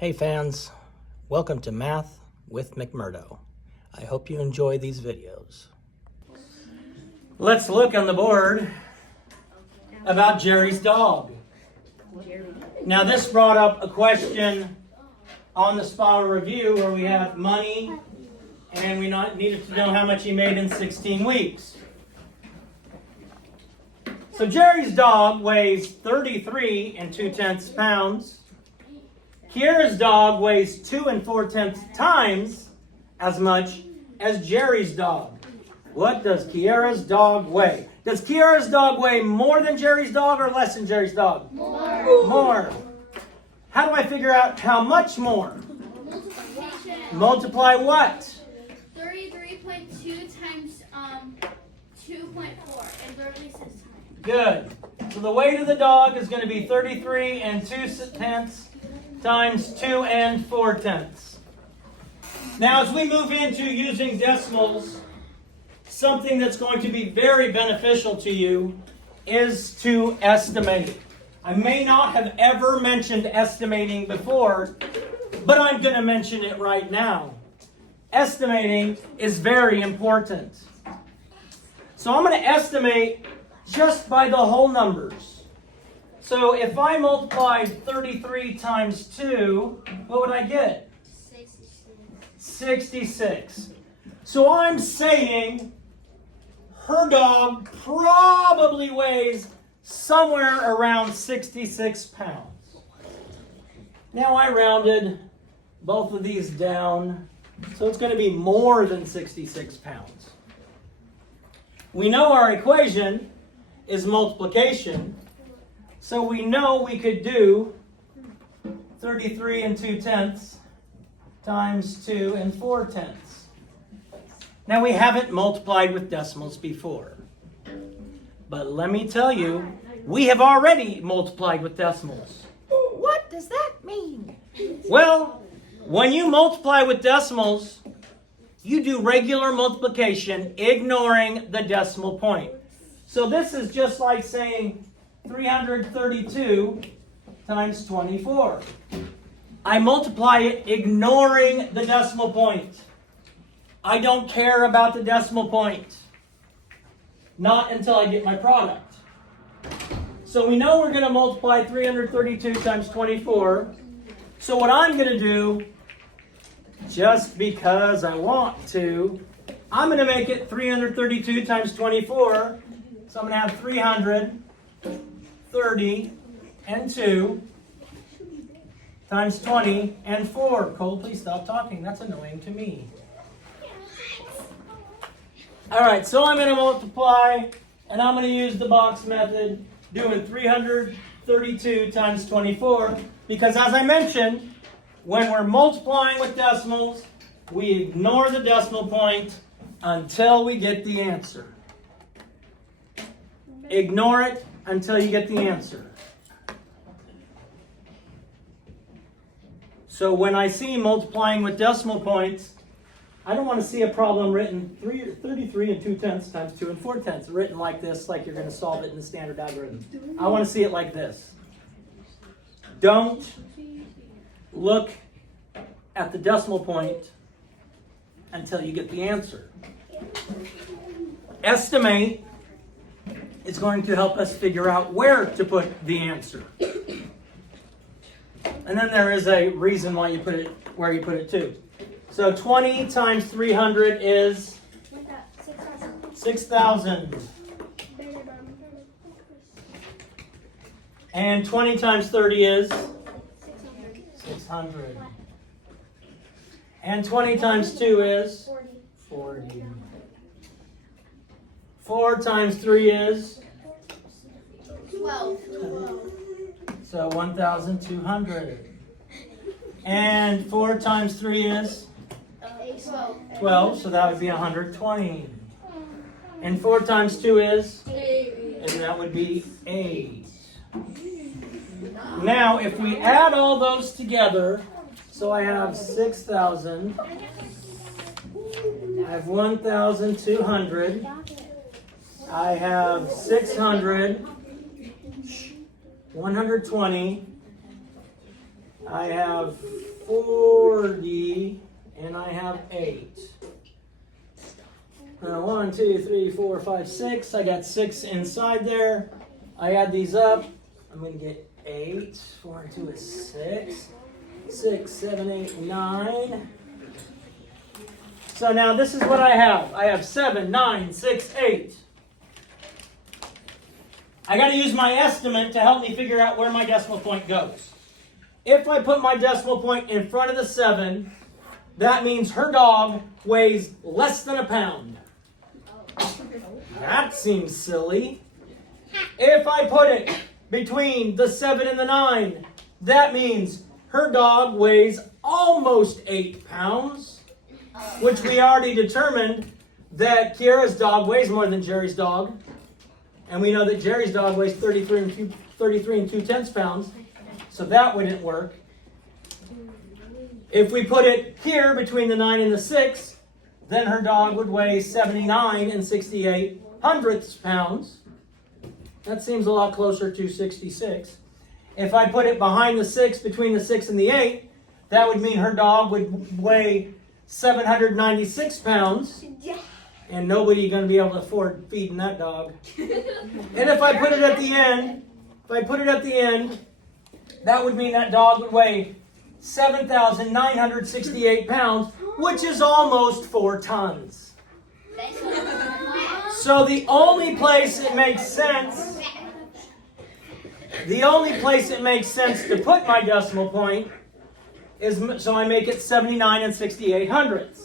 Hey fans, welcome to Math with McMurdo. I hope you enjoy these videos. Let's look on the board about Jerry's dog. Now this brought up a question on the spa review where we have money and we needed to know how much he made in 16 weeks. So Jerry's dog weighs 33 2/10 pounds. Kiera's dog weighs 2 4/10 times as much as Jerry's dog. What does Kiera's dog weigh? Does Kiera's dog weigh more than Jerry's dog or less than Jerry's dog? More. How do I figure out how much more? Multiplication. Multiply what? 33.2 times 2.4. And Beverly says time. Good. So the weight of the dog is going to be 33 2/10 times 2 4/10. Now as we move into using decimals, something that's going to be very beneficial to you is to estimate. I may not have ever mentioned estimating before, but I'm going to mention it right now. Estimating is very important. So I'm going to estimate just by the whole numbers. So if I multiplied 33 times 2, what would I get? 66. So I'm saying her dog probably weighs somewhere around 66 pounds. Now I rounded both of these down, so it's going to be more than 66 pounds. We know our equation is multiplication, so we know we could do 33 2/10 times 2 4/10. Now we haven't multiplied with decimals before, but let me tell you, we have already multiplied with decimals. What does that mean? Well, when you multiply with decimals, you do regular multiplication, ignoring the decimal point. So this is just like saying 332 times 24. I multiply it ignoring the decimal point. I don't care about the decimal point. Not until I get my product. So we know we're going to multiply 332 times 24. So what I'm going to do, just because I want to, I'm going to make it 332 times 24. So I'm going to have 332 times 20 and 4. Cole, please stop talking. That's annoying to me. All right, so I'm going to multiply, and I'm going to use the box method, doing 332 times 24, because as I mentioned, when we're multiplying with decimals, we ignore the decimal point until we get the answer. Ignore it until you get the answer. So when I see multiplying with decimal points, I don't want to see a problem written 33 2/10 times 2 4/10 written like this, like you're going to solve it in the standard algorithm. I want to see it like this. Don't look at the decimal point until you get the answer. Estimate is going to help us figure out where to put the answer. And then there is a reason why you put it where you put it too. So 20 times 300 is 6,000. And 20 times 30 is 600. And 20 times 2 is 40. 4 times 3 is 12. so 1,200. And 4 times 3 is 12, so that would be 120. And 4 times 2 is? And that would be 8. Now, if we add all those together, so I have 6,000, I have 1,200, I have 600, 120, I have 40, and I have 8. 1, 2, 3, 4, 5, 6. I got 6 inside there. I add these up. I'm going to get 8. 4 and 2 is 6. 6, 7, 8, 9. So now this is what I have. I have 7, 9, 6, 8. I got to use my estimate to help me figure out where my decimal point goes. If I put my decimal point in front of the 7, that means her dog weighs less than a pound. That seems silly. If I put it between the 7 and the 9, that means her dog weighs almost 8 pounds, which we already determined that Kiara's dog weighs more than Jerry's dog. And we know that Jerry's dog weighs 33 and 2/10 pounds, so that wouldn't work. If we put it here between the 9 and the 6, then her dog would weigh 79 and 68/100 pounds. That seems a lot closer to 66. If I put it behind the 6, between the 6 and the 8, that would mean her dog would weigh 796 pounds. And nobody going to be able to afford feeding that dog. And if I put it at the end, that would mean that dog would weigh 7,968 pounds, which is almost 4 tons. So the only place it makes sense to put my decimal point is, so I make it 79 and 68/100.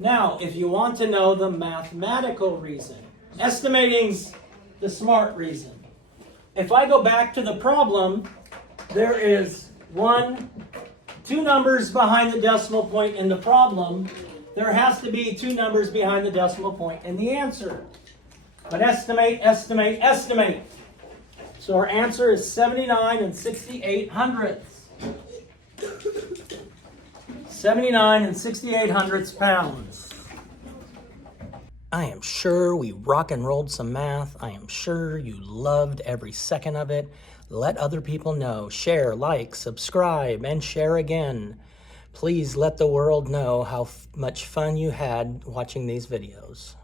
Now, if you want to know the mathematical reason, estimating's the smart reason. If I go back to the problem, there is 2 numbers behind the decimal point in the problem. There has to be 2 numbers behind the decimal point in the answer. But estimate. So our answer is 79 and 68/100. 79 and 68/100 pounds. I am sure we rock and rolled some math. I am sure you loved every second of it. Let other people know. Share, like, subscribe, and share again. Please let the world know how much fun you had watching these videos.